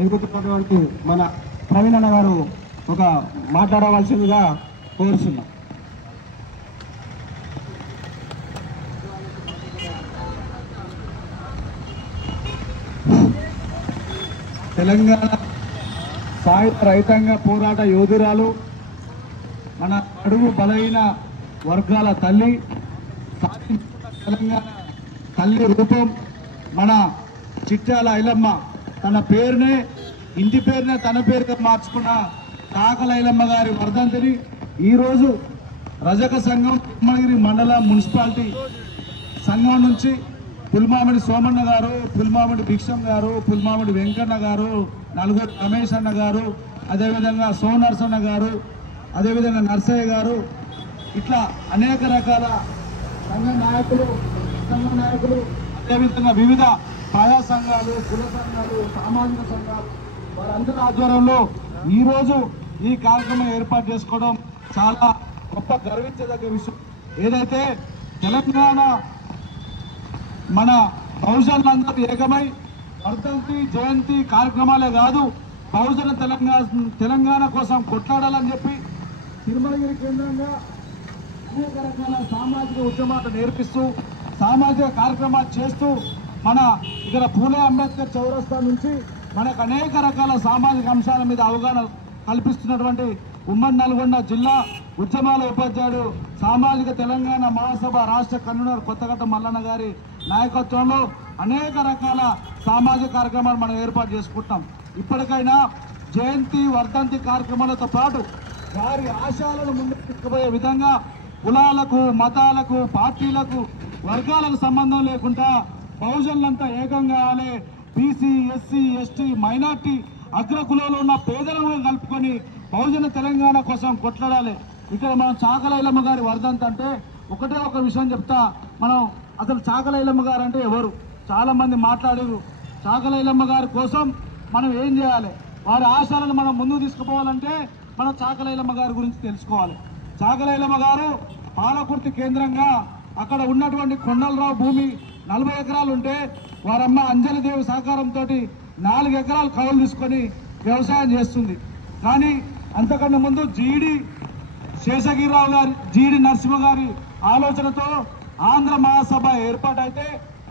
ఎదుగుతున్నటువంటి మన ప్రవీణ్ అన్న గారు ఒక మాట్లాడవలసిందిగా కోరుతున్నాం. తెలంగాణ సాయుధ రైతాంగ పోరాట యోధురాలు, మన అడుగు బలైన వర్గాల తల్లి, సాధించుకున్న తెలంగాణ తల్లి రూపం మన చిట్యాల ఐలమ్మ. తన పేరునే ఇంటి పేరునే తన పేరుగా మార్చుకున్న కాకల ఐలమ్మ గారి వర్ధంతిని ఈరోజు రజక సంఘం తిరుమలగిరి మండల మున్సిపాలిటీ సంఘం నుంచి పుల్మామిడి సోమన్న గారు, పుల్మామిడి భిక్షం గారు, పుల్మామిడి వెంకన్న గారు, నలుగురు రమేష్ అన్న గారు, అదేవిధంగా సోనర్సన్న గారు, అదేవిధంగా నర్సయ్య గారు, ఇట్లా అనేక రకాల సంఘ నాయకులు అదేవిధంగా వివిధ ప్రజా సంఘాలు, కుల సంఘాలు, సామాజిక సంఘాలు వారందరి ఆధ్వర్యంలో ఈరోజు ఈ కార్యక్రమం ఏర్పాటు చేసుకోవడం చాలా గొప్ప గర్వించదగ్గ విషయం. ఏదైతే తెలంగాణ మన బహుజనులందరూ ఏకమై వర్ధంతి జయంతి కార్యక్రమాలే కాదు, బహుజన తెలంగాణ కోసం కొట్లాడాలని చెప్పి తిరుమలగిరి కేంద్రంగా అనేక రకాల సామాజిక ఉద్యమాలు నేర్పిస్తూ సామాజిక కార్యక్రమాలు చేస్తూ మన ఇక్కడ పూలే అంబేద్కర్ చౌరస్తా నుంచి మనకు అనేక రకాల సామాజిక అంశాల మీద అవగాహన కల్పిస్తున్నటువంటి ఉమ్మడి నల్గొండ జిల్లా ఉద్యమాల ఉపాధ్యాయుడు, సామాజిక తెలంగాణ మహాసభ రాష్ట్ర కన్వీనర్ కొత్తగట్ట మల్లన్న గారి నాయకత్వంలో అనేక రకాల సామాజిక కార్యక్రమాలు మనం ఏర్పాటు చేసుకుంటాం. ఇప్పటికైనా జయంతి వర్ధంతి కార్యక్రమాలతో పాటు వారి ఆశయాలను ముందుకు తీసుకుపోయే విధంగా కులాలకు, మతాలకు, పార్టీలకు, వర్గాలకు సంబంధం లేకుండా బహుజనులంతా ఏకం కావాలి. బీసీ, ఎస్సీ, ఎస్టీ, మైనార్టీ, అగ్రకులంలో ఉన్న పేదలను కలుపుకొని బహుజన తెలంగాణ కోసం కొట్లాడాలి. ఇక్కడ మనం చాకల ఐలమ్మ గారి వర్ధంతి అంటే ఒకటే ఒక విషయం చెప్తా. మనం అసలు చాకల ఐలమ్మ గారు అంటే ఎవరు? చాలా మంది మాట్లాడారు. చాకల ఐలమ్మ గారి కోసం మనం ఏం చేయాలి, వారి ఆశయాలను మనం ముందుకు తీసుకుపోవాలంటే మనం చాకల ఐలమ్మ గారి గురించి తెలుసుకోవాలి. చాకల ఐలమ్మ గారు పాలకుర్తి కేంద్రంగా అక్కడ ఉన్నటువంటి కొండలరావు భూమి 40 ఎకరాలు ఉంటే వారమ్మ అంజలిదేవి సహకారంతో 4 ఎకరాలు కౌలు తీసుకొని వ్యవసాయం చేస్తుంది. కానీ అంతకన్నా ముందు జీడి శేషగిరిరావు గారి, జీడి నరసింహ గారి ఆలోచనతో ఆంధ్ర మహాసభ ఏర్పాటైతే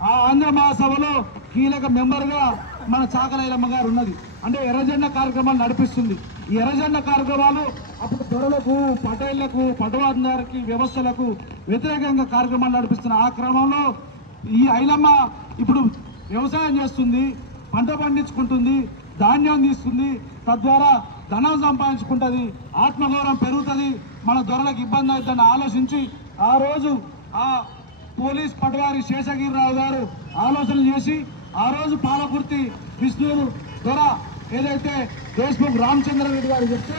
ఆ ఆంధ్ర మహాసభలో కీలక మెంబర్గా మన చాకల ఐలమ్మ గారు ఉన్నది. అంటే ఎర్రజెండా కార్యక్రమాలు నడిపిస్తుంది. ఈ ఎర్రజెండా కార్యక్రమాలు అప్పుడు దొరలకు, పటేళ్లకు, పటవాదారికి వ్యవస్థలకు వ్యతిరేకంగా కార్యక్రమాలు నడిపిస్తున్న ఆ క్రమంలో ఈ ఐలమ్మ ఇప్పుడు వ్యవసాయం చేస్తుంది, పంట పండించుకుంటుంది, ధాన్యం తీస్తుంది, తద్వారా ధనం సంపాదించుకుంటుంది, ఆత్మగౌరవం పెరుగుతుంది, మన దొరలకు ఇబ్బంది అవుతుందని ఆలోచించి ఆ రోజు ఆ పోలీస్ పటవారి శేషగిరిరావు గారు ఆలోచన చేసి ఆ రోజు పాలకుర్తి విష్ణువులు దొర ఏదైతే దేశ్ముఖ్ రామచంద్రారెడ్డి గారు చెప్తే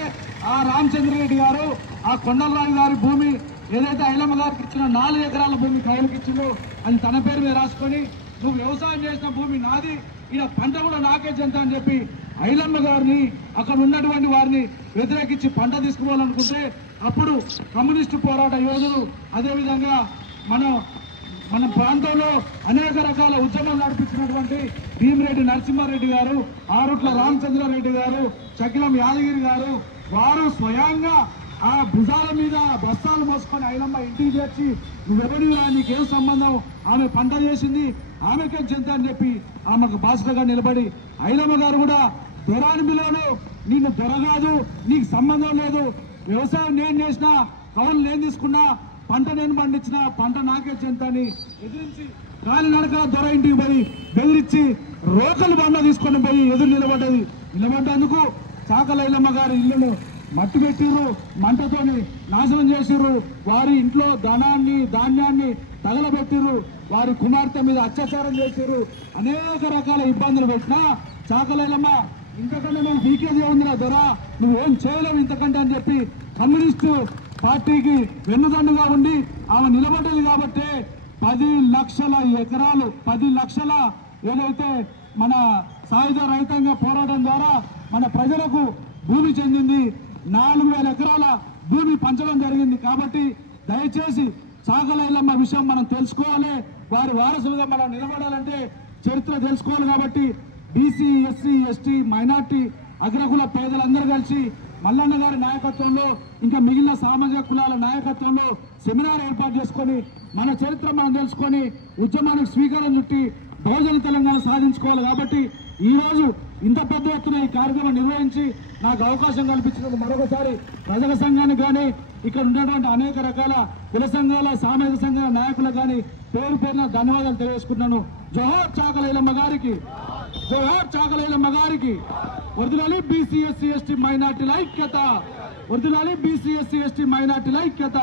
ఆ రామచంద్రారెడ్డి గారు ఆ కొండలరావు గారి భూమి ఏదైతే ఐలమ్మ గారికి ఇచ్చిన 4 ఎకరాల భూమి కౌలుకి ఇచ్చిందో అది తన పేరు మీద రాసుకొని నువ్వు వ్యవసాయం చేసిన భూమి నాది, ఇలా పంట కూడా నాకే చెంత అని చెప్పి ఐలమ్మ గారిని అక్కడ ఉన్నటువంటి వారిని వ్యతిరేకించి పంట తీసుకోవాలనుకుంటే అప్పుడు కమ్యూనిస్టు పోరాట యోధులు అదేవిధంగా మన ప్రాంతంలో అనేక రకాల ఉద్యమాలు నడిపించినటువంటి భీమిరెడ్డి నరసింహారెడ్డి గారు, ఆరుట్ల రామచంద్రారెడ్డి గారు, చకిలం యాదగిరి గారు వారు స్వయంగా ఆ భుజాల మీద బస్తాలు మోసుకొని ఐలమ్మ ఇంటికి చేర్చి నువ్వెవడిరా, నీకేం సంబంధం, ఆమె పంట చేసింది ఆమెకేం చెంత అని చెప్పి ఆమెకు బాసటగా నిలబడి ఐలమ్మ గారు కూడా దొరాని బిలోను నిన్ను దొరగాదు, నీకు సంబంధం లేదు, వ్యవసాయం నేను చేసినా, కౌలు నేను తీసుకున్నా, పంట నేను పండించిన, పంట నాకే చెంత అని ఎదిరించి గాలి నడక దొర ఇంటికి పోయి బెదిరించి రోకలు బండ తీసుకొని పోయి ఎదురు నిలబడ్డందుకు చాకల ఐలమ్మ గారి ఇల్లును మట్టి పెట్టిర్రు, మంటతోని నాశనం చేసిర్రు, వారి ఇంట్లో ధనాన్ని ధాన్యాన్ని తగలబెట్టిర్రు, వారి కుమార్తె మీద అత్యాచారం చేసిర్రు, అనేక రకాల ఇబ్బందులు పెట్టినా చాకల ఐలమ్మ ఇంతకంటే నువ్వు వీకేజీ ఉందిరా దొర, నువ్వేం చేయలేవు ఇంతకంటే అని చెప్పి కమ్యూనిస్టు పార్టీకి వెన్నుదండుగా ఉండి ఆమె నిలబడ్డది. కాబట్టి 10 లక్షల ఎకరాలు 10 లక్షల ఏదైతే మన సాయుధ రైతాంగ పోరాటం ద్వారా మన ప్రజలకు భూమి చెందింది, 4000 ఎకరాల భూమి పంచడం జరిగింది. కాబట్టి దయచేసి చాకల ఐలమ్మ విషయం మనం తెలుసుకోవాలి, వారి వారసులుగా మనం నిలబడాలంటే చరిత్ర తెలుసుకోవాలి. కాబట్టి బీసీ ఎస్సీ ఎస్టీ మైనార్టీ అగ్రకుల పేదలందరూ కలిసి మల్లన్న గారి నాయకత్వంలో ఇంకా మిగిలిన సామాజిక కులాల నాయకత్వంలో సెమినార్ ఏర్పాటు చేసుకొని మన చరిత్ర మనం తెలుసుకొని ఉద్యమానికి స్వీకారం చుట్టి బహుజన తెలంగాణ సాధించుకోవాలి. కాబట్టి ఈ రోజు ఇంత పెద్ద ఎత్తున ఈ కార్యక్రమం నిర్వహించి నాకు అవకాశం కల్పించినందుకు మరొకసారి ప్రజల సంఘానికి కానీ ఇక్కడ ఉన్నటువంటి అనేక రకాల కుల సంఘాల సామాజిక సంఘాల నాయకులకు కానీ పేరు పేరున ధన్యవాదాలు తెలియజేసుకుంటున్నాను. జోహార్ చాకలి ఐలమ్మ గారికి, జోహార్ చాకలి ఐలమ్మ గారికి. వర్ధిల్లాలి బీసీ ఎస్సీ ఎస్టీ మైనార్టీల ఐక్యత, వర్ధిల్లాలి బీసీ ఎస్సీ ఎస్టీ మైనార్టీల ఐక్యత.